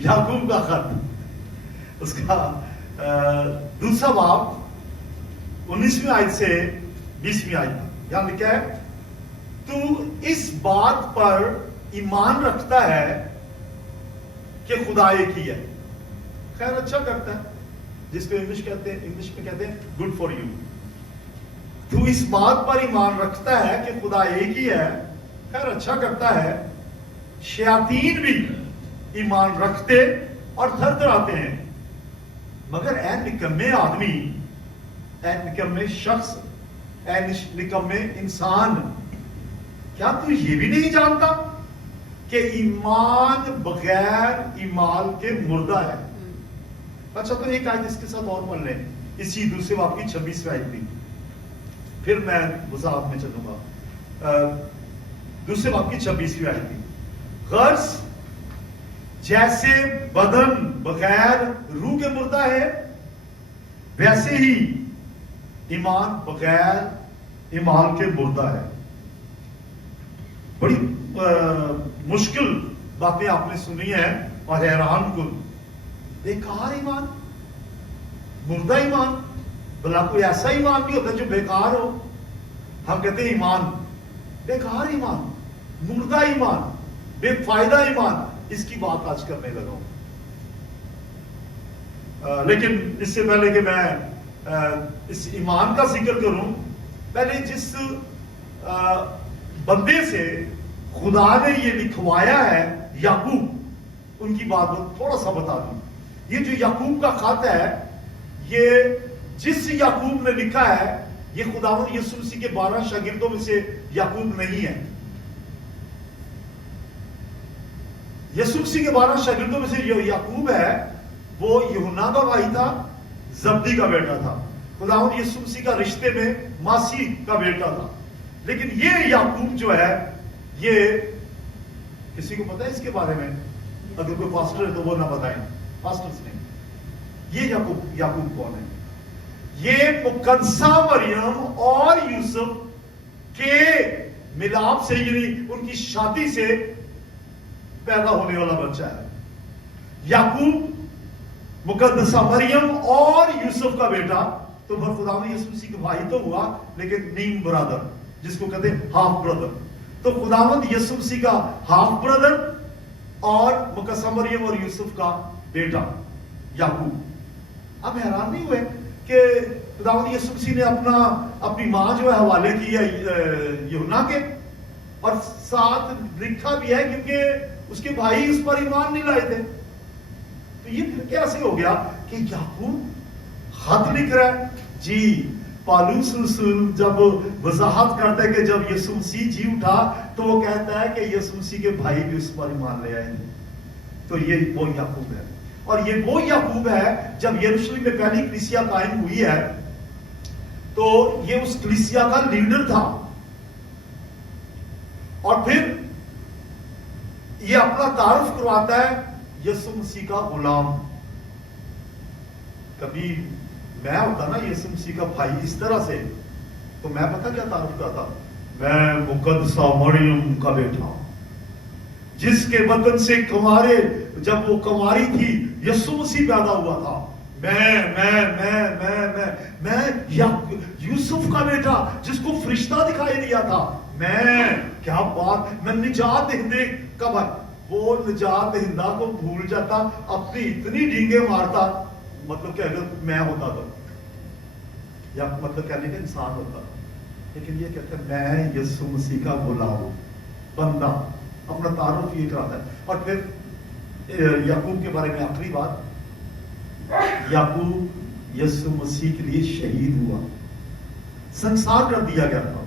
याकूब का खत, उसका दूसरा बाब 19वीं आयत से 20वीं आयत, यहां लिखा है तू इस बात पर ईमान रखता है कि खुदा एक ही है। खैर अच्छा करता है, जिसको इंग्लिश में कहते हैं गुड फॉर यू। तू इस बात पर ईमान रखता है कि खुदा एक ही है, खैर अच्छा करता है। शयातीन भी ईमान रखते और थरथराते हैं, मगर ऐ निकम्मे आदमी, ऐ निकम्मे शख्स, ऐ निकम्मे इंसान, क्या तू ये भी नहीं जानता कि ईमान बगैर ईमान के मुर्दा है। अच्छा तो एक आयत इसके साथ और पढ़ लें, इसी दूसरे बाब की 26वीं आयत भी, फिर मैं वजाहत में चलूंगा। दूसरे बाब की 26वीं आयत भी, गर्ज जैसे बदन बगैर रूह के मुर्दा है, वैसे ही ईमान बगैर ईमान के मुर्दा है। बड़ी मुश्किल बातें आपने सुनी है और हैरान कुन। बेकार ईमान, मुर्दा ईमान, भला कोई ऐसा ईमान भी होता जो बेकार हो? हम कहते हैं ईमान बेकार, ईमान मुर्दा, ईमान बेफायदा ईमान, इसकी बात आज करने लगा हूं। लेकिन इससे पहले कि मैं इस ईमान का जिक्र करूं, पहले जिस बंदे से खुदा ने ये लिखवाया है, याकूब, उनकी बात थोड़ा सा बता दूं। ये जो याकूब का खत है, ये जिस याकूब ने लिखा है, ये खुदावंद यीशु मसीह के 12 शागिर्दों में से याकूब नहीं है। यीशु मसीह के 12 शागिर्दों में से जो याकूब है, वो यूहन्ना का भाई था, जब्दी का बेटा था, खुदावंद यीशु मसीह का रिश्ते में मासी का बेटा था। लेकिन ये याकूब जो है, ये किसी को पता है इसके बारे में? अगर कोई पास्टर है तो वो ना बताएं, पास्टर्स नहीं। ये याकूब कौन है? ये मुकद्दसा मरियम और यूसुफ के मिलाप से, यानी उनकी शादी से पैदा होने वाला बच्चा है। याकूब मुकद्दसा मरियम और यूसुफ का बेटा, तो खुदावंद यीशु मसीह का भाई तो हुआ, लेकिन नीम ब्रदर, जिसको कहते हैं हाफ ब्रदर। तो खुदावंद यीशु मसीह का हाफ ब्रदर और मुकद्दसा मरियम और यूसुफ का बेटा याकूब। अब हैरान नहीं हुए कि खुदावंद यीशु मसीह ने अपनी मां जो है हवाले की है यूहन्ना के, और साथ लिखा भी है क्योंकि उसके भाई उस पर ईमान नहीं लाए थे। तो ये फिर कैसे हो गया कि याकूब खत लिख रहा है? जी, पौलुस रसूल जब वजाहत करता है कि जब यीशु मसीह जी उठा, तो वो कहता है कि यीशु मसीह के भाई भी उस पर ईमान ले आए। तो ये वो याकूब है, और ये वो याकूब है जब यरूशलेम में पहली कलीसिया कायम हुई है, तो ये उस कलीसिया का लीडर था। और फिर ये अपना तारुफ करवाता है यीशु मसीह का गुलाम। कभी मैं होता ना यीशु मसीह का भाई इस तरह से, तो मैं पता क्या तारुफ करता? मैं मुकद्दसा मरियम का बेटा, जिसके बदन से कुंवारे, जब वो कुंवारी थी, यीशु मसीह पैदा हुआ था। मैं यूसुफ का बेटा, जिसको फरिश्ता दिखाई दिया था। क्या बात, मैं निजात दहिंदे का भाई। वो निजात दहिंदा को भूल जाता, अपनी इतनी डींगे मारता, मतलब कि अगर मैं होता तो, या मतलब कहने का इंसान होता। लेकिन ये कहता है मैं यीशु मसीह का गुलाम, बंदा, अपना तारुफ ये कराता है। और फिर याकूब के बारे में आखिरी बात, याकूब यीशु मसीह के लिए शहीद हुआ, संसार कर दिया गया था,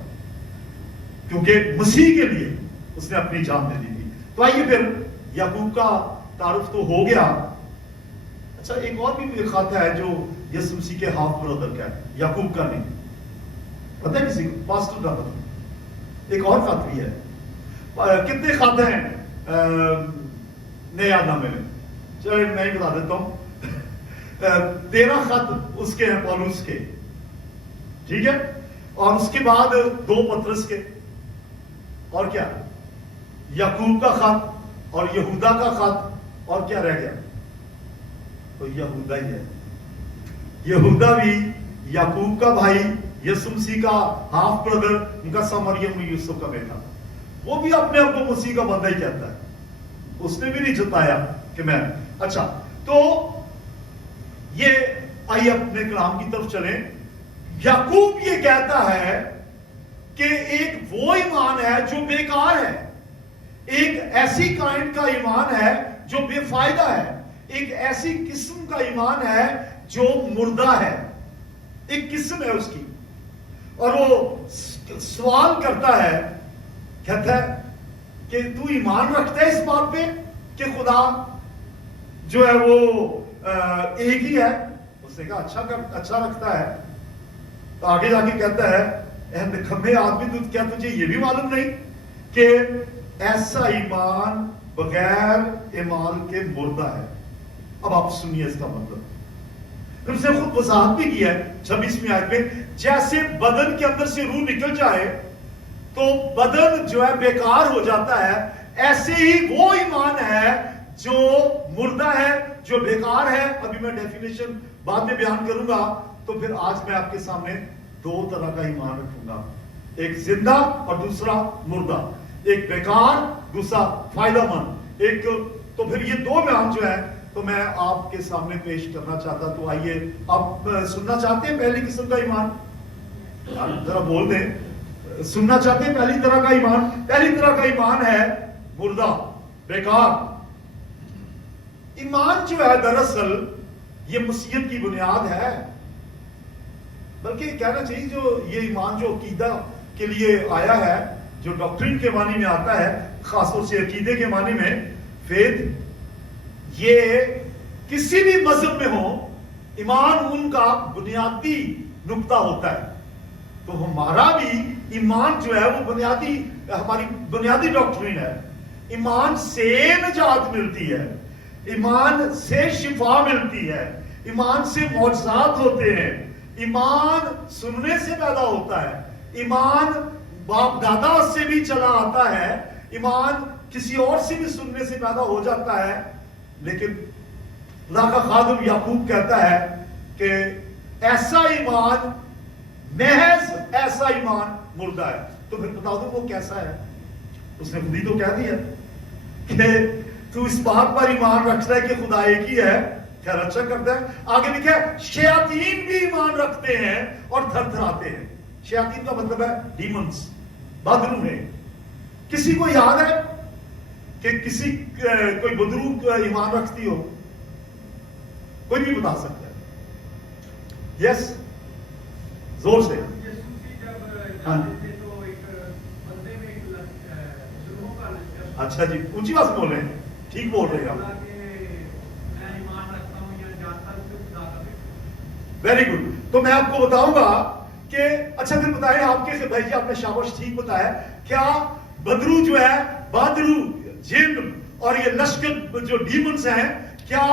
क्योंकि मसीह के लिए उसने अपनी जान दे दी थी। तो आइए फिर याकूब का तारुफ तो हो गया। अच्छा, एक और भी खाता है जो यीशु मसीह के हाफ ब्रदर का है, याकूब का नहीं, पता है किसी को? पास्टर का पता। एक और खत भी है। कितने खत हैं नए यादनामे में? चलो मैं ही बता देता हूं। 13 खत उसके हैं, पौलुस के, ठीक है। और उसके बाद 2 पतरस के, और क्या, याकूब का खत और यहूदा का खत اور کیا رہ گیا؟ تو یہودا ہی ہے. یہودا بھی یعقوب کا بھائی، یسوع مسیح کا ہاف بردر، ان کا سا مریم یوسف کا بیٹا، وہ بھی اپنے آپ کو مسیح کا بندہ ہی کہتا ہے. اس نے بھی نہیں جتایا کہ میں. اچھا، تو یہ آئیے اپنے کلام کی طرف چلیں. یعقوب یہ کہتا ہے کہ ایک وہ ایمان ہے جو بیکار ہے، ایک ایسی کائنڈ کا ایمان ہے جو بے فائدہ ہے، ایک ایسی قسم کا ایمان ہے جو مردہ ہے. ایک قسم ہے اس کی. اور وہ سوال کرتا ہے، کہتا ہے کہ تو ایمان رکھتا ہے اس بات پہ کہ خدا جو ہے وہ ایک ہی ہے؟ اس نے کہا اچھا رکھتا ہے. تو آگے جا کے کہتا ہے، اے نکمے آدمی، تو کیا تجھے یہ بھی معلوم نہیں کہ ایسا ایمان بغیر ایمان کے مردہ ہے؟ اب آپ سنیے اس کا مطلب. پھر اس نے خود وضاحت بھی کی ہے 26ویں آیت میں، جیسے بدن کے اندر سے روح نکل جائے تو بدن جو ہے بیکار ہو جاتا ہے، ایسے ہی وہ ایمان ہے جو مردہ ہے، جو بیکار ہے. ابھی میں ڈیفینیشن بعد میں بیان کروں گا. تو پھر آج میں آپ کے سامنے دو طرح کا ایمان رکھوں گا، ایک زندہ اور دوسرا مردہ، ایک بیکار دوسرا فائدہ مند. ایک تو پھر یہ دو بیان جو ہے تو میں آپ کے سامنے پیش کرنا چاہتا. تو آئیے، آپ سننا چاہتے ہیں پہلی قسم کا ایمان؟ ذرا بول دیں، سننا چاہتے ہیں پہلی طرح کا ایمان؟ پہلی طرح کا ایمان ہے مردہ، بیکار. ایمان جو ہے دراصل یہ مسیحیت کی بنیاد ہے، بلکہ کہنا چاہیے جو یہ ایمان جو عقیدہ کے لیے آیا ہے، جو ڈاکٹرین کے معنی میں آتا ہے، خاص طور سے عقیدے کے معنی میں، فیتھ، یہ کسی بھی مذہب میں ہو، ایمان ان کا بنیادی نقطہ ہوتا ہے. تو ہمارا بھی ایمان جو ہے وہ ہماری بنیادی ڈاکٹرین ہے. ایمان سے نجات ملتی ہے، ایمان سے شفا ملتی ہے، ایمان سے معجزات ہوتے ہیں، ایمان سننے سے پیدا ہوتا ہے، ایمان باپ دادا سے بھی چلا آتا ہے، ایمان کسی اور سے بھی سننے سے پیدا ہو جاتا ہے. لیکن خدا کا خادم یعقوب کہتا ہے کہ ایسا ایمان، محض ایسا ایمان مردہ ہے. تو پھر بتا دوں وہ کیسا ہے؟ اس نے خود ہی تو کہہ دیا کہ تو اس بات پر ایمان رکھتا ہے کہ خدا ایک ہی ہے. خیر، اچھا کرتا ہے. آگے لکھا ہے شیاطین بھی ایمان رکھتے ہیں اور تھر تھراتے ہیں. شیاطین کا مطلب ہے ڈیمنز، بدروح ہے. کسی کو یاد ہے کہ کوئی بدروح ایمان رکھتی ہو؟ کوئی بھی بتا سکتا ہے؟ یس، زور سے. ہاں، اچھا جی، اونچی بات بول رہے ہیں، ٹھیک بول رہے ہیں آپ. Very good. تو میں آپ کو بتاؤں گا کہ اچھا پھر بتائیں آپ کے بھائی جی، آپ نے شاباش ٹھیک بتایا. کیا بدرو جو ہے، بادرو، جن اور یہ لشکر جو ڈیمنز ہیں، کیا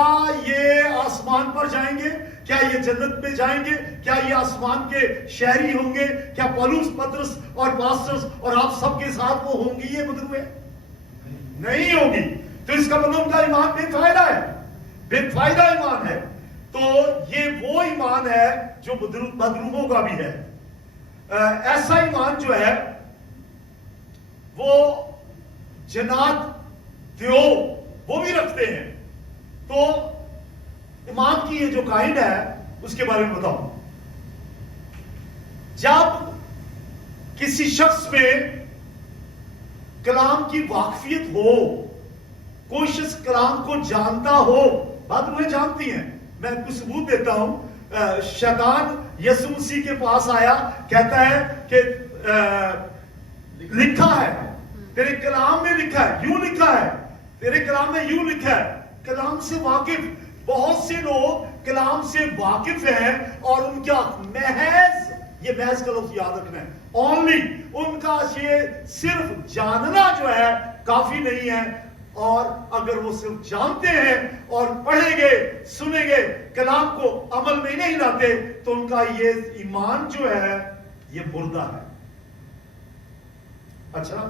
یہ آسمان پر جائیں گے؟ کیا یہ جنت میں جائیں گے؟ کیا یہ آسمان کے شہری ہوں گے؟ کیا پولس، پطرس اور پاسٹرز اور آپ سب کے ساتھ وہ ہوں گی یہ بدرویں؟ نہیں ہوگی. تو اس کا مطلب ان کا ایمان بے فائدہ ہے، بے فائدہ ایمان ہے. تو یہ وہ ایمان ہے جو بدروحوں کا بھی ہے. ایسا ایمان جو ہے وہ جنات دیو وہ بھی رکھتے ہیں. تو ایمان کی یہ جو کائنڈ ہے اس کے بارے میں بتاؤں. جب کسی شخص میں کلام کی واقفیت ہو، کوئی شخص کلام کو جانتا ہو، بات انہیں جانتی ہیں. میں آپ کو ثبوت دیتا ہوں. شیطان یسوع مسیح کے پاس آیا، کہتا ہے کہ لکھا ہے تیرے کلام میں، لکھا ہے، یوں لکھا ہے تیرے کلام میں، یوں لکھا ہے. کلام سے واقف بہت سے لوگ کلام سے واقف ہیں اور ان کا محض، یہ محض کا لفظ یاد رکھنا ہے، اونلی، ان کا یہ صرف جاننا جو ہے کافی نہیں ہے. اور اگر وہ صرف جانتے ہیں اور پڑھیں گے، سنیں گے، کلام کو عمل میں نہیں لاتے، تو ان کا یہ ایمان جو ہے یہ مردہ ہے. اچھا،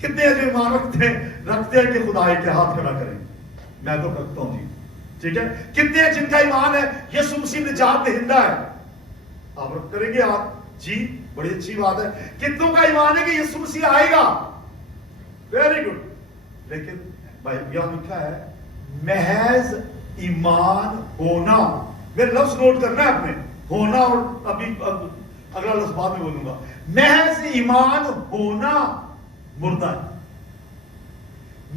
کتنے جو ایمان رکھتے ہیں کہ خدا کے ہاتھ کھڑا کریں؟ मैं तो रखता हूं जी, ठीक है। कितने हैं जिनका ईमान है यीशु मसीह निजात दहिंदा है? आप रख करेंगे आप जी, बड़ी अच्छी बात है। कितनों का ईमान है कि यीशु मसीह आएगा? Very good. लेकिन भाई यहां लिखा है महज ईमान होना। मेरे लफ्ज नोट करना है आपने, होना, और अभी अगला लफ्ज बाद में बोलूंगा। महज ईमान होना मुर्दा है।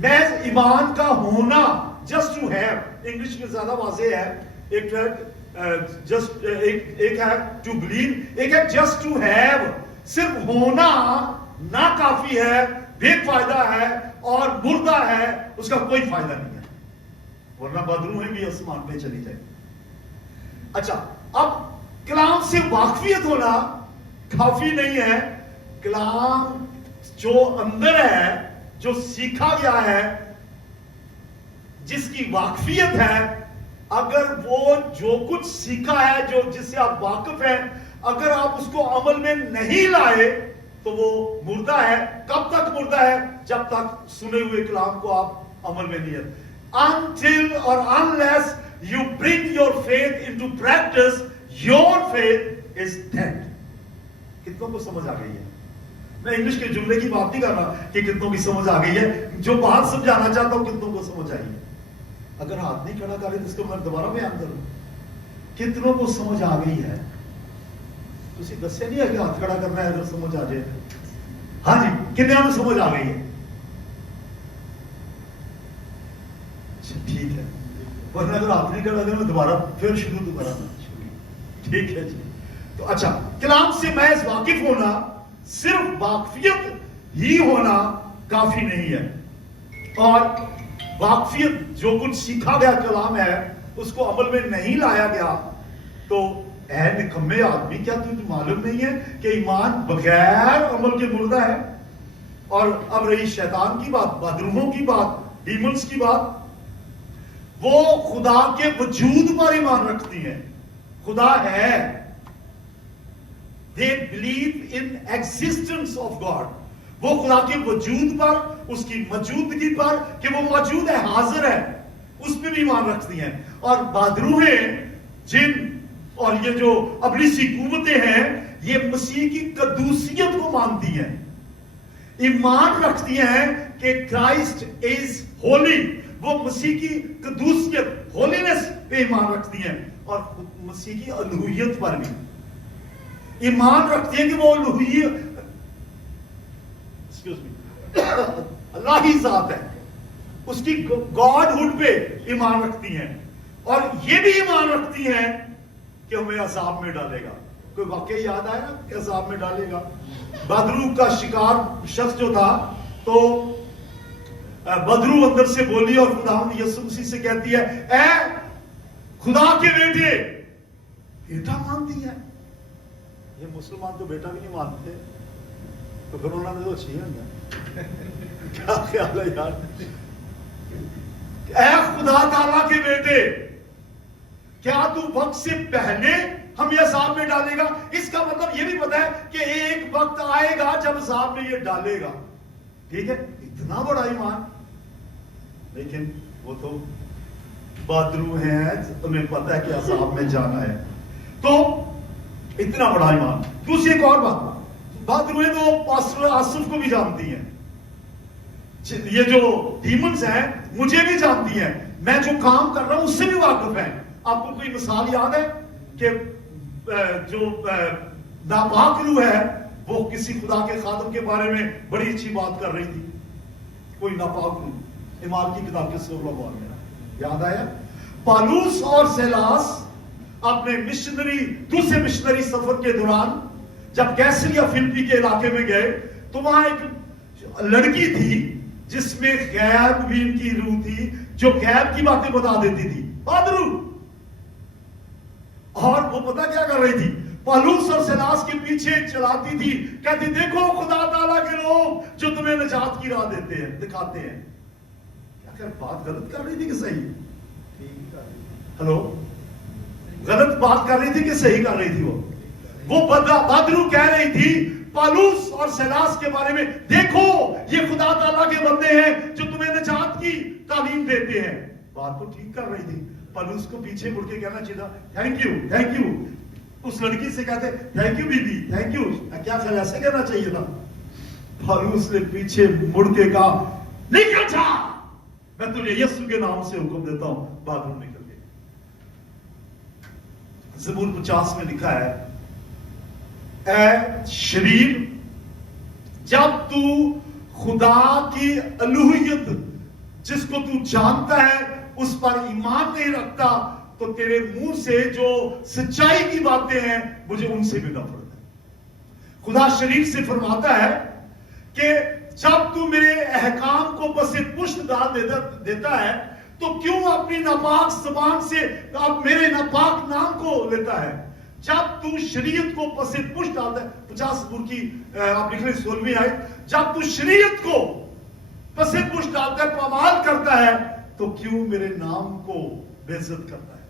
महज ईमान का होना, जस्ट टू हैव, इंग्लिश में ज्यादा वाज़ेह है। एक जस्ट एक है टू बिलीव, एक है जस्ट टू हैव। सिर्फ होना ना काफी है, बेफायदा है और मुर्दा है, उसका कोई फायदा नहीं है, वरना बदरूहें भी आसमान पे चली जाए। अच्छा, अब कलाम से वाकफियत होना काफी नहीं है। कलाम जो अंदर है, जो सीखा गया है, जिसकी वाकफियत है, अगर वो जो कुछ सीखा है, जो जिससे आप वाकिफ हैं, अगर आप उसको अमल में नहीं लाए तो वो मुर्दा है। कब तक मुर्दा है? जब तक सुने हुए कलाम को आप अमल में नहीं लाए। Until or unless you bring your faith into practice, your faith is dead. कितनों को समझ आ गई है? मैं इंग्लिश के जुमले की बात नहीं कर रहा कि कितनों की समझ आ गई है, जो बात समझाना चाहता हूं कितनों को समझ आई है। अगर हाथ नहीं खड़ा करे तो इसको मैं दोबारा बयान करूं, कितनों को समझ आ गई है? तुसी दस्या नहीं है कि हाथ खड़ा करना है अगर समझ आ जाए। हाँ जी, कितने को समझ आ गई है? ठीक है, वरना अगर हाथ नहीं खड़ा करें दोबारा फिर शुरू दोबारा, ठीक है जी। तो अच्छा, कलाम से महज वाकिफ होना, सिर्फ वाकफियत ही होना काफी नहीं है। और वाकफियत, जो कुछ सीखा गया कलाम है, उसको अमल में नहीं लाया गया तो ऐ निकम्मे आदमी, क्या तुझे मालूम नहीं है कि ईमान बगैर अमल के मुर्दा है? और अब रही शैतान की बात, बदरूहों की बात, डीमंस की बात, वो खुदा के वजूद पर ईमान रखती हैं। खुदा है, they believe in existence of God। वो खुदा के वजूद पर, उसकी मौजूदगी पर, कि वो मौजूद है, हाजिर है, उस पर भी ईमान रखती हैं। और बदरूहें, जिन और ये जो अबलीसी कुव्वतें हैं, ये मसीह की कदूसियत को मानती हैं, ईमान रखती हैं कि क्राइस्ट इज होली। वो मसीह की कदूसियत, होलीनेस पे ईमान रखती हैं, और मसीह की अलूहियत पर भी ईमान रखती हैं कि वो अलूहियत, एक्सक्यूज मी, अल्लाह ही जात है, उसकी गॉडहुड पे ईमान रखती हैं। और ये भी ईमान रखती हैं कि हमें अजाब में डालेगा। कोई वाकई याद आया ना कि अजाब में डालेगा? बदरू का शिकार शख्स जो था, तो बदरू अंदर से बोली और खुदावंद यीशु मसीह से कहती है, ऐ खुदा के बेटे, बेटा मानती है। ये मुसलमान तो बेटा भी नहीं मानते, तो फिर उन्होंने तो अच्छी है क्या ख्याल है यार? ऐ खुदा ताला के बेटे, क्या तू वक्त से पहले हमें अजाब में डालेगा? इसका मतलब ये भी पता है कि एक वक्त आएगा जब अजाब में ये डालेगा, ठीक है? इतना बड़ा ईमान। लेकिन वो तो बदरू हैं, तुम्हें पता है कि अजाब में जाना है, तो इतना बड़ा ईमान। दूसरी एक और बात, बदरूहें तो पास्टर आसिफ को भी जानती हैं, ये जो डीमंस हैं मुझे भी जानती हैं, मैं जो काम कर रहा हूं उससे भी वाकिफ है। आपको कोई मिसाल याद है कि जो नापाक रूह है वो किसी खुदा के खादम के बारे में बड़ी अच्छी बात कर रही थी, कोई नापाक रूह, इमाल की किताब के सोलह में याद आया? पालूस और सेलास अपने मिशनरी, दूसरे मिशनरी सफर के दौरान जब कैसरिया फिलिप्पी के इलाके में गए, तो वहां एक लड़की थी जिसमें गैब भी इनकी रूह थी, जो गैब की बातें बता देती थी, बदरू। और वो पता क्या कर रही थी? पौलुस और सिलास के पीछे चलाती थी, कहती देखो खुदा ताला के लोग जो तुम्हें निजात की राह देते हैं, दिखाते हैं। क्या बात गलत कर रही थी कि सही? हेलो, गलत बात कर रही थी कि सही कर रही थी? वो बदरू कह रही थी पौलुस और सिलास के बारे में, देखो ये खुदा ताला के बंदे हैं जो तुम्हें निजात की तालीम देते हैं। बात तो ठीक कर रही थी, पर उसको पीछे मुड़ के कहना चाहिए था थैंक यू, थैंक यू। उस लड़की से कहते थैंक यू बीबी, थैंक यू, क्या ख्याल ऐसे कहना चाहिए था? पर उसने पीछे मुड़ के कहा निकल जा, मैं तुझे यीशु के नाम से हुक्म देता हूं, बाथरूम निकल गए। ज़बूर 50 में लिखा है, ऐ शरीर, जब तू खुदा की अलूहियत जिसको तू जानता है उस पर ईमान नहीं रखता, तो तेरे मुंह से जो सच्चाई की बातें हैं मुझे उनसे भी नफरत है। खुदा शरीर से फरमाता है कि जब तू मेरे अहकाम को बसे पुष्ट डाल देता है, तो क्यों अपनी नापाक ज़बान से अब मेरे नापाक नाम को लेता है? जब तू शरीयत को बसे पुष्ट डालता है, 50 ज़बूर की आप लिख रहे 16वीं आयत, जब तू शरीयत को बसे पुष्ट डालता है, पामाल करता है, तो क्यों मेरे नाम को बेइज्जत करता है?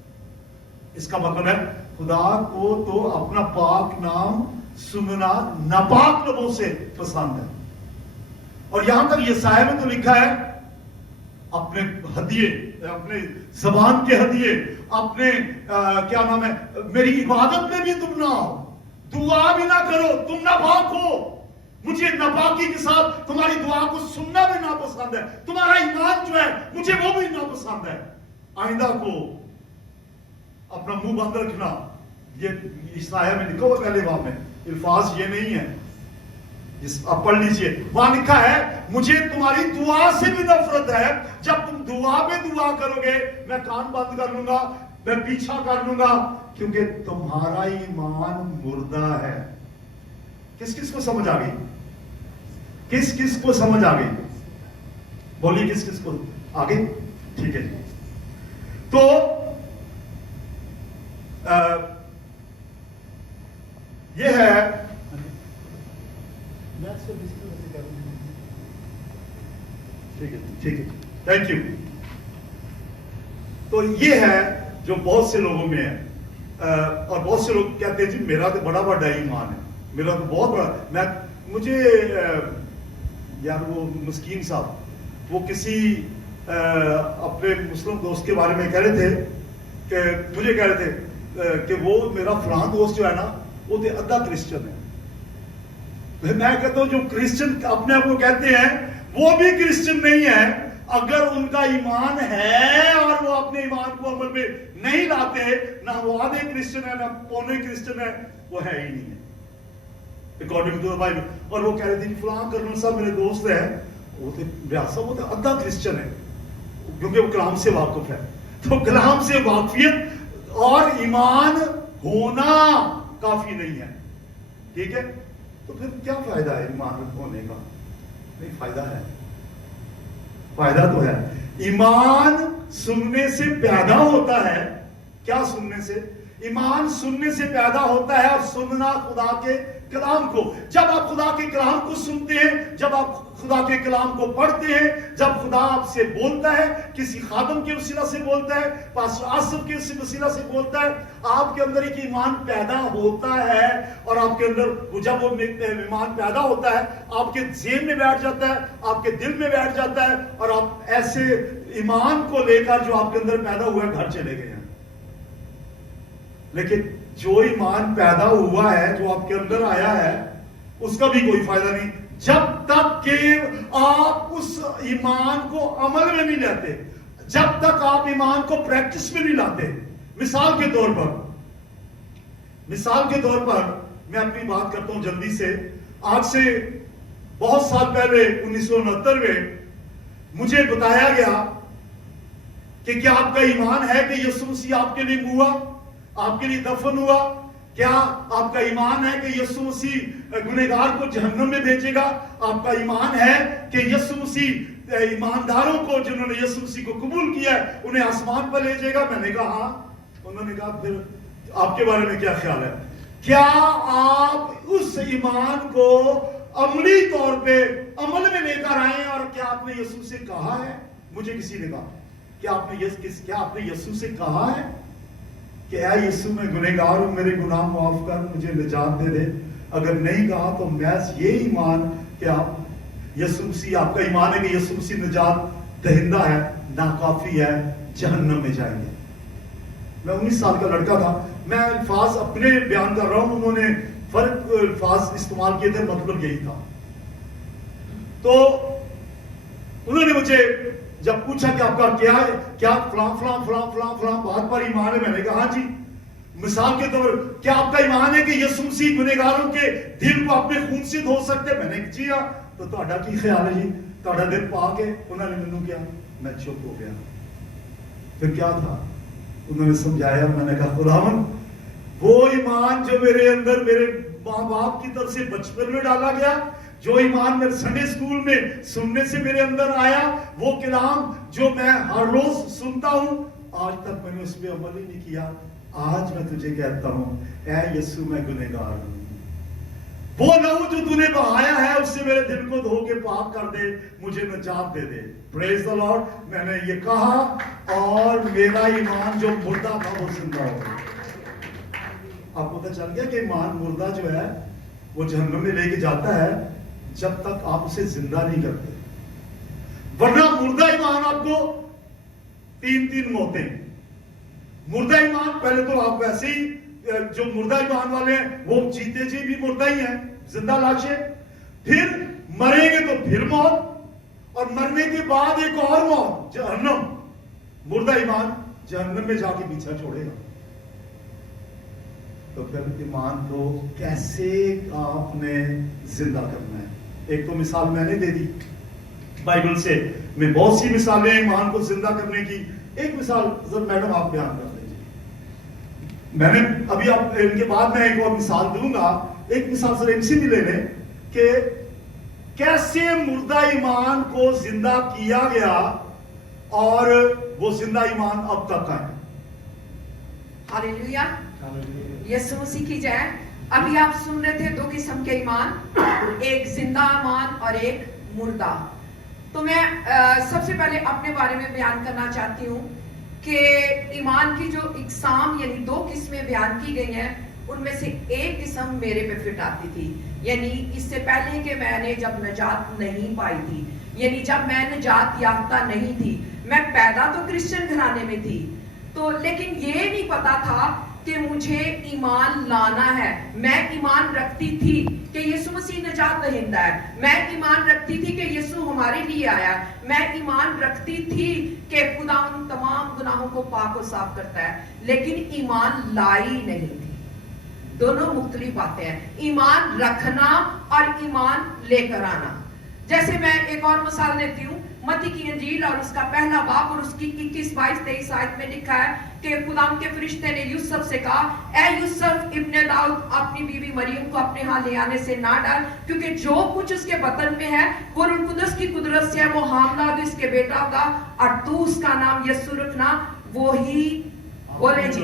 इसका मतलब है खुदा को तो अपना पाक नाम सुनना नापाक लोगों से पसंद है। और यहां तक यशाया में तो लिखा है, अपने हदिये, अपने ज़बान के हदिये, अपने क्या नाम है, मेरी इबादत में भी तुम ना हो, दुआ भी ना करो, तुम नापाक हो, मुझे नापाकी के साथ तुम्हारी दुआ को सुनना भी नापसंद है, तुम्हारा ईमान जो है मुझे वो भी नापसंद है। आइंदा को अपना मुंह बंद रखना, ये ईसाया में लिखा हुआ पहले बाब में, अल्फाज ये नहीं है, आप पढ़ लीजिए, वहां लिखा है मुझे तुम्हारी दुआ से भी नफरत है, जब तुम दुआ पे दुआ करोगे मैं कान बंद कर लूंगा, मैं पीछा कर लूंगा, क्योंकि तुम्हारा ईमान मुर्दा है। किस किस को समझ आ गई? किस किस को समझ आ गई? बोलिए किस किस को आ गई? ठीक है। तो ये है, ठीक है, ठीक है, थैंक यू। तो ये है जो बहुत से लोगों में है, और बहुत से लोग कहते हैं जी मेरा तो बड़ा बड़ा ईमान है, मेरा तो बहुत बड़ा, मुझे यार वो मुस्कीन साहब वो किसी अपने मुस्लिम दोस्त के बारे में कह रहे थे कि मुझे कह रहे थे कि वो मेरा फलां दोस्त जो है ना वो तो अद्धा क्रिश्चियन है। मैं कहता हूं जो क्रिश्चियन अपने आप को कहते हैं वो भी क्रिश्चियन नहीं है, अगर उनका ईमान है और वो अपने ईमान को अमल में नहीं लाते, ना वो आधे क्रिश्चियन है ना पौने क्रिश्चियन है, वो है ही नहीं है अकॉर्डिंग टू द बाइबल। और वो कह रहे थे फलां कर्नल साहब मेरे दोस्त है, वो तो ब्यासा वो तो अद्धा क्रिश्चियन है, क्योंकि वो कलाम से वाकिफ है। तो कलाम से वाकिफियत और ईमान होना काफी नहीं है, ठीक है? तो फिर क्या फायदा है ईमान होने का? नहीं, फायदा है, फायदा तो है। ईमान सुनने से पैदा होता है। क्या सुनने से? ईमान सुनने से पैदा होता है, और सुनना खुदा के कलाम को। जब आप खुदा के कलाम को सुनते हैं, जब आप खुदा के कलाम को पढ़ते हैं, जब खुदा आपसे बोलता है, किसी खादम के वसीला से बोलता है, पास्टर आसिफ के वसीला से बोलता है, आपके अंदर एक ईमान पैदा होता है, और आपके अंदर जब वो ईमान पैदा होता है आपके जेब में बैठ जाता है, आपके दिल में बैठ जाता है, और आप ऐसे ईमान को लेकर जो आपके अंदर पैदा हुआ है घर चले गए हैं। लेकिन जो ईमान पैदा हुआ है, जो आपके अंदर आया है, उसका भी कोई फायदा नहीं जब तक कि आप उस ईमान को अमल में नहीं लाते, जब तक आप ईमान को प्रैक्टिस में नहीं लाते। मिसाल के तौर पर मैं अपनी बात करता हूं जल्दी से। आज से बहुत साल पहले 1969 में मुझे बताया गया कि क्या आपका ईमान है कि यीशु मसीह आपके लिए हुआ, आपके लिए दफन हुआ? क्या आपका ईमान है कि यीशु मसीह गुनहगार को जहन्नम में भेजेगा? आपका ईमान है कि यीशु मसीह ईमानदारों को, जिन्होंने यीशु मसीह को कबूल किया है, उन्हें आसमान पर ले जाएगा? मैंने कहा हाँ। उन्होंने कहा फिर आपके बारे में क्या ख्याल है? क्या आप उस ईमान को अमली तौर पे अमल में लेकर आए? और क्या आपने यीशु से कहा है? मुझे किसी ने कहा क्या आपने यीशु से कहा है कि ऐ यीशु मैं गुनहगार हूं, मेरे गुनाह माफ कर, मुझे निजात दे दे? अगर नहीं कहा तो महज ये ईमान कि आप यीशु मसीह, आपका ईमान है कि यीशु मसीह निजात दहिंदा है, नाकाफी है, जहन्नम में जाएंगे। मैं 19 साल का लड़का था, मैं अल्फाज अपने बयान कर रहा हूं, उन्होंने फर्क अल्फाज इस्तेमाल किए थे, मतलब यही था। तो उन्होंने मुझे जब पूछा कि आपका क्या फलां बात पर ईमान है, मैंने कहा हाँ जी। मिसाल के तौर क्या आपका ईमान है कि यीशु मसीह गुनहगारों के दिल को अपने खून से धो सकते? मैंने जी हाँ। तो ਤੁਹਾਡਾ ਕੀ ख्याल है जी, ਤੁਹਾਡਾ दिल पाक है? उन्होंने मैनू क्या, मैं चुप हो गया। फिर क्या था, उन्होंने समझाया। मैंने कहा खुदावन, वो ईमान जो मेरे अंदर मेरे माँ बाप की तरफ से बचपन में डाला गया, जो ईमान मेरे संडे स्कूल में सुनने से मेरे अंदर आया, वो कलाम जो मैं हर रोज सुनता हूं, आज तक मैंने उस पर अमल ही नहीं किया। आज मैं तुझे कहता हूं, ऐ यीशु मैं गुनहगार हूं, वो लहू जो तूने बहाया है उससे मेरे दिल को धो के पाक कर दे, मुझे नजात दे दे। Praise the Lord. मैंने ये कहा और मेरा ईमान जो मुर्दा था वो जिंदा हो गया। आपको पता चल गया कि ईमान मुर्दा जो है वो जहन्नम में लेके जाता है जब तक आप उसे जिंदा नहीं करते। वरना मुर्दा ईमान आपको तीन मौतें। मुर्दा ईमान, पहले तो आप वैसे ही जो मुर्दा ईमान वाले हैं वो जीते जी भी मुर्दा ही हैं, जिंदा लाशें। फिर मरेंगे तो फिर मौत, और मरने के बाद एक और मौत, जहन्नम। मुर्दा ईमान जहन्नम में जाके पीछा छोड़ेगा। तो फिर ईमान को कैसे आपने जिंदा करना है? एक तो मिसाल मैंने दे दी बाइबल से, मैं बहुत सी मिसालें ईमान को जिंदा करने की। एक मिसाल जब मैडम आप बयान कर दीजिए। मैंने अभी आप इनके बाद मैं एक और मिसाल दूंगा। एक मिसाल सर इनसे भी ले लें कि कैसे मुर्दा ईमान को जिंदा किया गया और वो जिंदा ईमान अब तक है। हालेलुया, यीशु मसीह की जय। अभी आप सुन रहे थे दो किस्म के ईमान, एक जिंदा ईमान और एक मुर्दा। तो मैं सबसे पहले अपने बारे में बयान करना चाहती हूँ कि ईमान की जो इकसाम यानी दो किस्में बयान की गई हैं, उनमें से एक किस्म मेरे पे फिट आती थी। यानी इससे पहले कि मैंने जब नजात नहीं पाई थी, यानी जब मैं नजात याफ्ता नहीं थी, मैं पैदा तो क्रिश्चियन घराने में थी, तो लेकिन ये नहीं पता था कि मुझे ईमान लाना है। मैं ईमान रखती थी कि यीशु मसीह नजात दहिंदा है, मैं ईमान रखती थी कि यीशु हमारे लिए आया, मैं ईमान रखती थी कि खुदा उन तमाम गुनाहों को पाक और साफ करता है, लेकिन ईमान लाई नहीं थी। दोनों मुख्तलिफ बातें हैं, ईमान रखना और ईमान लेकर आना। जैसे मैं एक और मिसाल देती हूँ, मत्ती की इंजील और उसका पहला बाब और उसकी 21, 22, 23 आयत में लिखा है कि खुदाम के फरिश्ते ने यूसुफ से कहा, ए यूसुफ इब्ने दाऊद, अपनी बीवी मरियम को अपने यहाँ ले आने से ना डर, क्योंकि जो कुछ उसके बतन में है वो रूह कुदस की कुदरत से है, वो हामला भी उसके बेटा होगा, और तू उसका नाम यीशु रखना। वो ही बोले जी,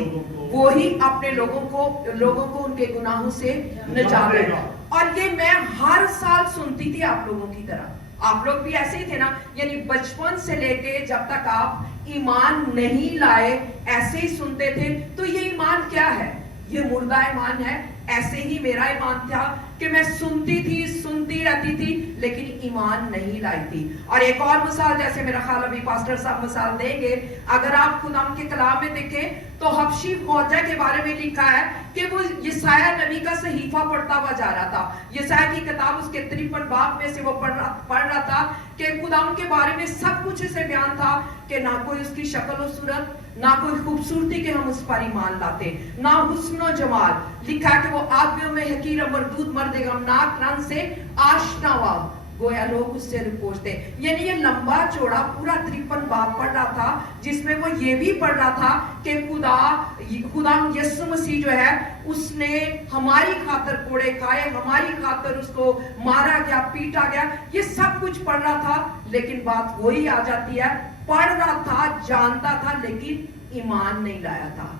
वो ही अपने लोगों को उनके गुनाहों से निजात देगा। और ये मैं हर साल सुनती थी आप लोगों की तरह। आप लोग भी ऐसे ही थे ना, यानी बचपन से लेके जब तक आप ईमान नहीं लाए ऐसे ही सुनते थे। तो ये ईमान क्या है? ये मुर्दा ईमान है। ऐसे ही मेरा ईमान था कि मैं सुनती रहती थी लेकिन ईमान नहीं लाई थी। और एक और मिसाल, जैसे मेरा ख्याल अभी पास्टर साहब मिसाल देंगे, अगर आप खुदाम के कलाम में देखें तो हबशी फौजा के बारे में लिखा है कि वो यसाया नबी का सहीफा पढ़ता हुआ जा रहा था। यसाया की किताब उसके 53 बाब में से वो पढ़ रहा था कि खुदाम के बारे में सब कुछ इसे बयान था कि ना कोई उसकी शक्ल और सूरत, ना कोई खूबसूरती के हम उस पर ईमान लाते, ना हुस्न और जमाल। लिखा है कि वो आदमियों में हकीर मरदूद मर्द गमनाक रंग से आशना हुआ, गोया लोग उससे पूछते। यानी ये लंबा चौड़ा पूरा 53 बाब पढ़ रहा था, जिसमें वो ये भी पढ़ रहा था कि खुदा यीशु मसीह जो है उसने हमारी खातर कोड़े खाए, हमारी खातर उसको मारा गया, पीटा गया। ये सब कुछ पढ़ रहा था, लेकिन बात वही आ जाती है, पढ़ रहा था, जानता था, लेकिन ईमान नहीं लाया था।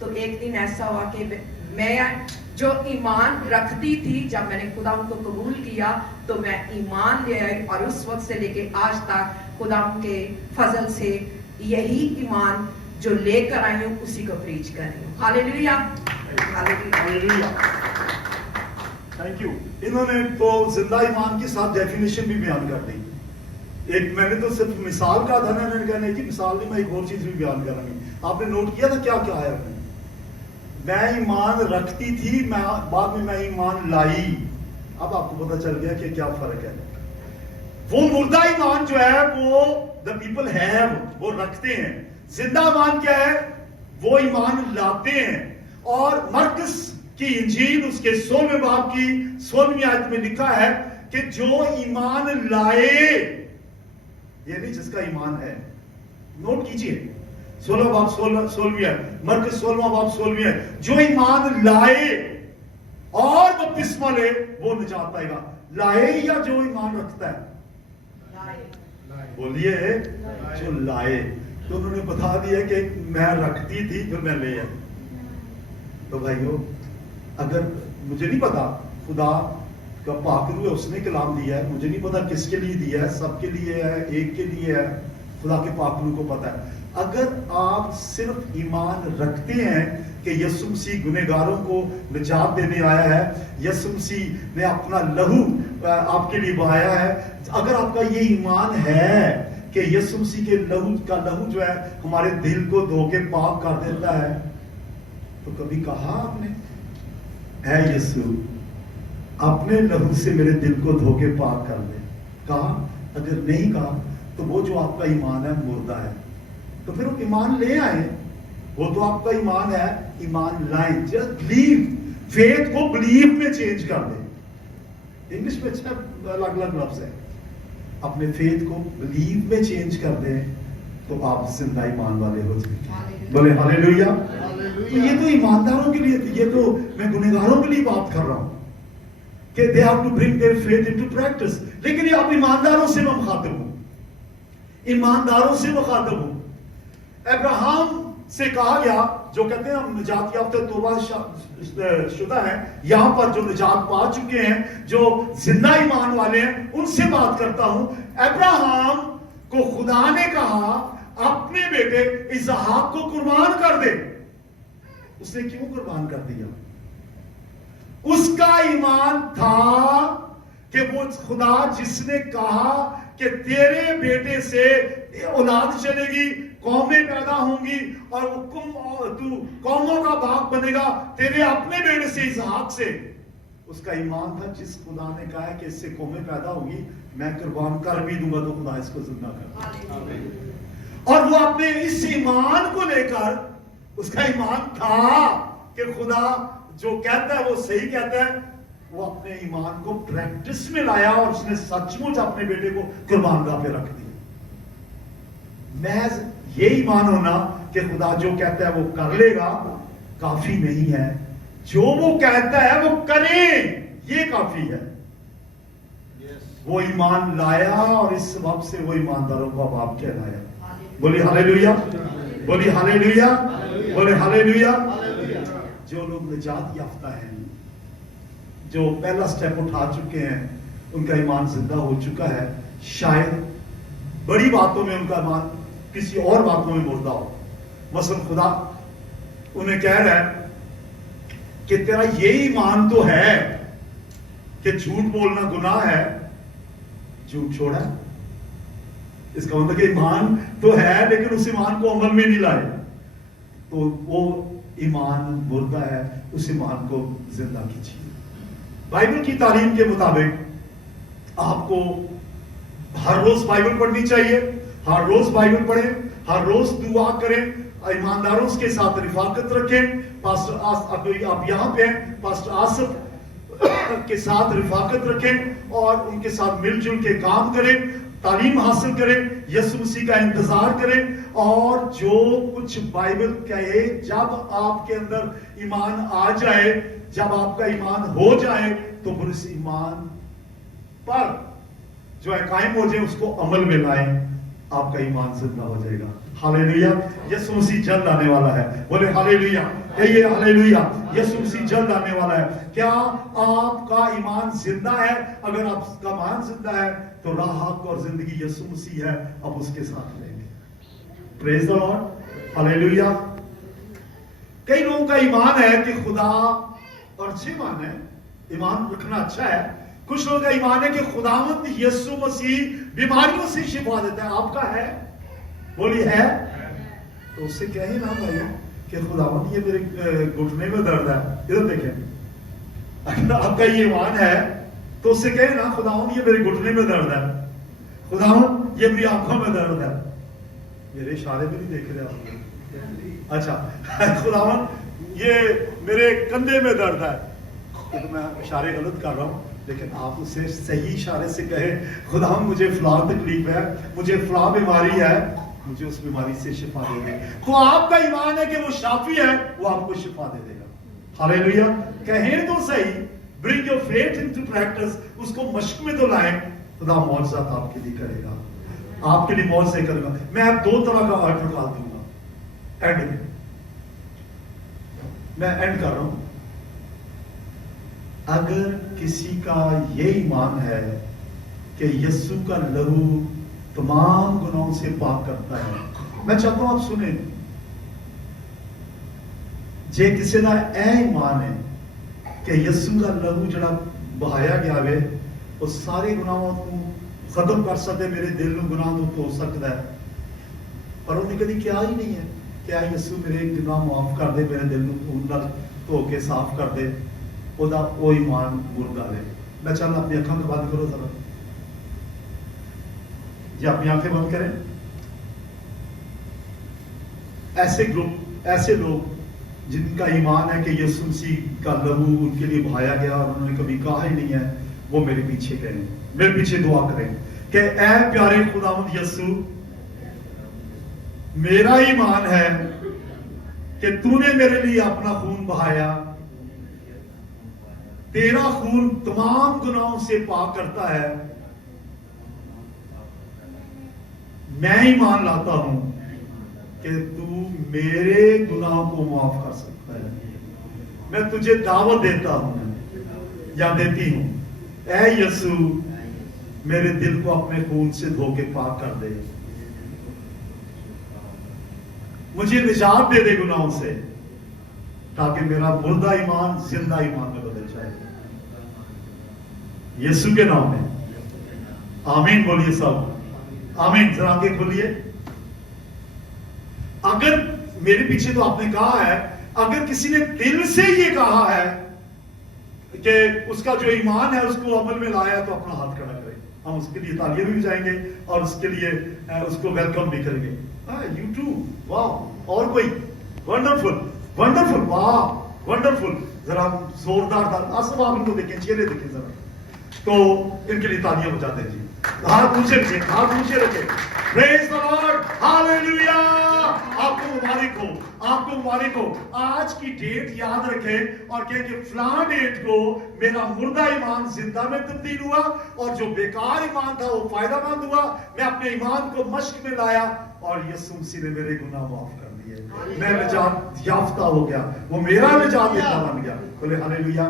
तो एक दिन ऐसा हुआ कि मैं जो ईमान रखती थी, जब मैंने खुदा को कबूल किया तो मैं ईमान ले आई, और उस वक्त से लेके आज तक खुदा के फजल से यही ईमान जो लेकर आई हूँ उसी को प्रीच कर रही हूँ। Hallelujah, hallelujah. Thank you. इन्होंने तो जिंदा ईमान के साथ डेफिनेशन भी बयान कर दी। ایک میں نے تو صرف مثال کہا تھا نا, انہوں نے کہا نہیں جی مثال نہیں, میں ایک اور چیز بھی بیان کر رہا ہوں. آپ نے نوٹ کیا تھا کیا کیا ہے؟ میں ایمان رکھتی تھی, میں بعد میں ایمان لائی. اب آپ کو پتا چل گیا کہ کیا فرق ہے. وہ مردہ ایمان جو ہے وہ the people have, وہ رکھتے ہیں. زندہ ایمان کیا ہے؟ وہ ایمان لاتے ہیں. اور مرکز کی انجیل اس کے 16ویں باب کی 16ویں آیت میں لکھا ہے کہ جو ایمان لائے, یہ نہیں جس کا ایمان ہے. نوٹ کیجئے 16 باب 16ویں ہے, مرکز 16واں باب 16ویں ہے. جو ایمان لائے اور بپتسمہ لے وہ نجات پائے گا. لائے یا جو ایمان رکھتا ہے؟ بولیے جو لائے. تو انہوں نے بتا دیا کہ میں رکھتی تھی پھر میں لے آئی. تو بھائیو اگر مجھے نہیں پتا خدا کا پاک روح ہے, اس نے کلام دیا ہے, مجھے نہیں پتا کس کے لیے دیا ہے, سب کے لیے ہے, ایک کے لیے ہے, خدا کے پاک روح کو پتا ہے. اگر آپ صرف ایمان رکھتے ہیں کہ یسوع مسیح گنہگاروں کو نجات دینے آیا ہے, یسوع مسیح نے اپنا لہو آپ کے لیے بہایا ہے, اگر آپ کا یہ ایمان ہے کہ یسوع مسیح کے لہو جو ہے ہمارے دل کو دھو کے پاک کر دیتا ہے, تو کبھی کہا آپ نے اے یسوع اپنے لہو سے میرے دل کو دھو کے پاک کر دے؟ کہا؟ اگر نہیں کہا تو وہ جو آپ کا ایمان ہے مردہ ہے. تو پھر وہ ایمان لے آئیں, وہ تو آپ کا ایمان ہے, ایمان لائیں. جسٹ بلیو, فیتھ کو بلیو میں چینج کر دیں. انگلش میں اچھا الگ الگ لفظ ہے. اپنے فیتھ کو بلیو میں چینج کر دیں تو آپ زندہ ایمان والے ہو جائیں. بولے ہاللیلویا. تو یہ تو ایمانداروں کے لیے, یہ تو میں گنہگاروں کے لیے بات کر رہا ہوں کہ they have to bring their faith into practice. لیکن یہ آپ ایمانداروں سے میں مخاطب ہوں, ایمانداروں سے مخاطب ہوں. ابراہم سے کہا گیا, جو کہتے ہیں ہم نجات یافتہ توبہ شدہ ہیں, یہاں پر جو نجات پا چکے ہیں, جو زندہ ایمان والے ہیں, ان سے بات کرتا ہوں. ابراہم کو خدا نے کہا اپنے بیٹے اسحاق کو قربان کر دے. اس نے کیوں قربان کر دیا؟ اس کا ایمان تھا کہ وہ خدا جس نے کہا کہ تیرے بیٹے سے اولاد چلے گی, قومیں پیدا ہوں گی اور تو قوموں کا باپ بنے گا تیرے اپنے بیٹے سے اسحاق سے. اس کا ایمان تھا جس خدا نے کہا ہے کہ اس سے قومیں پیدا ہوگی, میں قربان کر بھی دوں گا تو خدا اس کو زندہ کر. اور وہ اپنے اس ایمان کو لے کر, اس کا ایمان تھا کہ خدا جو کہتا ہے وہ صحیح کہتا ہے, وہ اپنے ایمان کو پریکٹس میں لایا اور اس نے سچ مچ اپنے بیٹے کو قربان گاہ پہ رکھ دیا. محض یہ ایمان ہونا کہ خدا جو کہتا ہے وہ کر لے گا کافی نہیں ہے, جو وہ کہتا ہے وہ کریں یہ کافی ہے. وہ ایمان لایا اور اس سبب سے وہ ایمانداروں کا باپ کہلایا. بولی ہاللیلویا, بولی ہاللیلویا, بولی ہاللیلویا. جو لوگ نجات یافتہ ہیں, جو پہلا سٹیپ اٹھا چکے ہیں, ان کا ایمان زندہ ہو چکا ہے. شاید بڑی باتوں میں ان کا ایمان کسی اور باتوں میں مردہ ہو. مثلا خدا انہیں کہہ رہا ہے کہ تیرا یہ ایمان تو ہے کہ جھوٹ بولنا گناہ ہے, جھوٹ چھوڑا. اس کا مطلب کہ ایمان تو ہے لیکن اس ایمان کو عمل میں نہیں لائے, تو وہ ایمان مردہ ہے. اس ایمان کو زندہ کیجیے. بائبل کی تعلیم کے مطابق آپ کو ہر روز بائبل پڑھنی چاہیے, ہر روز بائبل پڑھیں, ہر روز دعا کریں, ایمانداروں کے ساتھ رفاقت رکھیں. پاسٹر آپ یہاں پہ ہیں, پاسٹر آصف کے ساتھ رفاقت رکھیں اور ان کے ساتھ مل جل کے کام کریں, تعلیم حاصل کریں, یسوع مسیح کا انتظار کریں. اور جو کچھ بائبل کہے, جب آپ کے اندر ایمان آ جائے, جب آپ کا ایمان ہو جائے, تو پھر اس ایمان پر جو ہے قائم ہو جائے, اس کو عمل میں لائیں, آپ کا ایمان زندہ ہو جائے گا. ہاللیلویا. یسوع مسیح جلد آنے والا ہے. بولے ہاللیلویا, کہیے ہاللیلویا. یسوع مسیح جلد آنے والا ہے. کیا آپ کا ایمان زندہ ہے؟ اگر آپ کا ایمان زندہ ہے تو راہ, حق اور زندگی یسوع مسیح ہے, اب اس کے ساتھ رہیں گے. پریز دی لارڈ. ہاللیلویا. کئی لوگوں کا ایمان ہے کہ خدا, اور اچھے ایمان ہے, ایمان رکھنا اچھا ہے, कुछ लोगों का ईमान है कि खुदावंद यीशु मसीह बीमारियों से शिफा देता है। आपका है? बोलिए है। तो उससे कहे ना भाई कि खुदावंद ये मेरे घुटने में दर्द है, इधर देखें, अगर आपका ये ईमान है तो उससे कहे ना खुदावंद ये मेरे घुटने में दर्द है, खुदावंद ये मेरी आंखों में दर्द है। मेरे इशारे भी नहीं देख रहे आप? अच्छा, खुदावंद ये मेरे कंधे में दर्द है। तो मैं इशारे गलत कर रहा हूं, लेकिन आप उसे सही इशारे से कहे खुदावंद मुझे फलां तकलीफ है, मुझे फलां बीमारी है, मुझे उस बीमारी से शिफा दे दे। तो आपका ईमान है कि वो शाफी है, वो आपको शिफा दे देगा। हालेलुया। कहें तो सही, bring your faith into practice, उसको मश्क में तो लाएं, खुदा मौजज़ात आपके लिए करेगा, आपके लिए मौज से करेगा। मैं अब दो तरह का ऑर्डर निकाल दूंगा एंड में, मैं एंड कर रहा हूं। अगर किसी का ये ईमान है कि यीशु का लहू तमाम गुनाहों से पाक करता है, मैं चाहता हूं आप सुने, जे किसी का ए ईमान है कि यीशु का लहू जड़ा बहाया गया वे वो सारे गुनाहों को खत्म कर सकते, मेरे दिल में गुनाह तो धो सकता है, पर उन्हें कभी क्या ही नहीं है क्या यीशु मेरे गुनाह माफ कर दे, मेरे दिल में धो के साफ कर दे, ओदा वो ईमान मुर्दा है। मैं चाहता अपनी अखों को बंद करो जरा, या अपनी आंखें बंद करें। ऐसे ग्रुप, ऐसे लोग जिनका ईमान है कि यीशु मसीह का लहू उनके लिए बहाया गया और उन्होंने कभी कहा ही नहीं है, वो मेरे पीछे करें, मेरे पीछे दुआ करें कि ऐ प्यारे खुदावंद यीशु, मेरा ईमान है कि तूने मेरे लिए अपना खून बहाया, तेरा खून तमाम गुनाहों से पाक करता है। मैं ईमान लाता हूं कि तू मेरे गुनाहों को माफ कर सकता है। मैं तुझे दावत देता हूं या देती हूं, ऐ यीशु मेरे दिल को अपने खून से धो के पाक कर दे, मुझे निजात दे दे गुनाहों से, ताकि मेरा मुर्दा ईमान जिंदा ईमान में बदल जाए, यीशु के नाम में। आमीन बोलिए सब, आमीन। जरा आगे खोलिए। अगर मेरे पीछे तो आपने कहा है, अगर किसी ने दिल से ये कहा है कि उसका जो ईमान है उसको अमल में लाया, तो अपना हाथ खड़ा करें, हम उसके लिए तालियां भी बजाएंगे और उसके लिए उसको वेलकम भी करेंगे। यू टू, वाह। और कोई? वंडरफुल, वंडरफुल, वाह, वंडरफुल। जरा जोरदार सब आप इनको देखें, चेहरे देखें जरा, तो इनके लिए तालियां बजा दें जी। हाथ ऊंचे रखें, हाथ ऊंचे रखें। Praise the Lord, hallelujah. आपको मुबारक हो, आपको मुबारक हो। आज की डेट याद रखें और कहें कि फलां डेट को मेरा मुर्दा ईमान जिंदा में तब्दील हुआ और जो बेकार ईमान था वो फायदामंद हुआ। मैं अपने ईमान को मश्क में लाया और यीशु मसीह ने मेरे गुनाह माफ कर दिए, मैं निजात याफ्ता हो गया, वो मेरा निजात बन गया। बोले हालेलुया।